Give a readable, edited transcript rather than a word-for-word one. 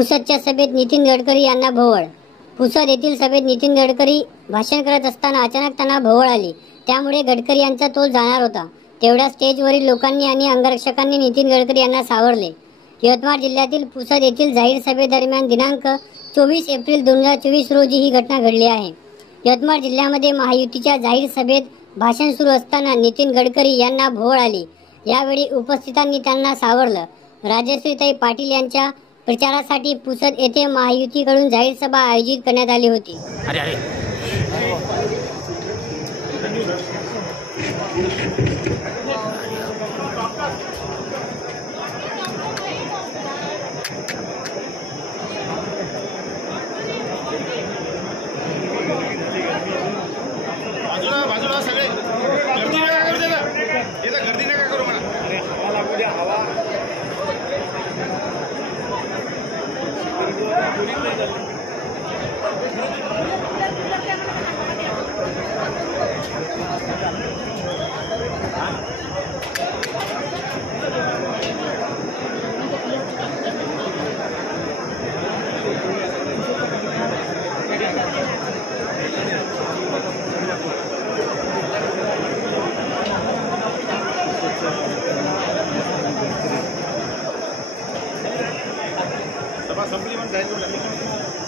पुसदच्या सभेत नितीन गडकरी यांना भोवळ. पुसद येथील सभेत नितीन गडकरी भाषण करत असताना अचानक त्यांना भोवळ आली. त्यामुळे गडकरी यांचा तोल जाणार होता. तेवढ्या स्टेजवरील लोकांनी आणि अंगरक्षकांनी नितीन गडकरी यांना सावरले. यवतमाळ जिल्ह्यातील पुसद येथील जाहीर सभेदरम्यान दिनांक 24 एप्रिल 2024 रोजी ही घटना घडली आहे. यवतमाळ जिल्ह्यामध्ये महायुतीच्या जाहीर सभेत भाषण सुरू असताना नितीन गडकरी यांना भोवळ आली. यावेळी उपस्थितांनी त्यांना सावरलं. राजश्रीताई पाटील यांच्या प्रचारासाठी पुसद येथे महायुतीकडून जाहीर सभा आयोजित करण्यात आली होती. बाजूला सगळे गर्दी नका करू देता. इथं गर्दी नका करू म्हणा. अरे हवा लागू द्या. हवा सभा संपली म्हणून जायचं.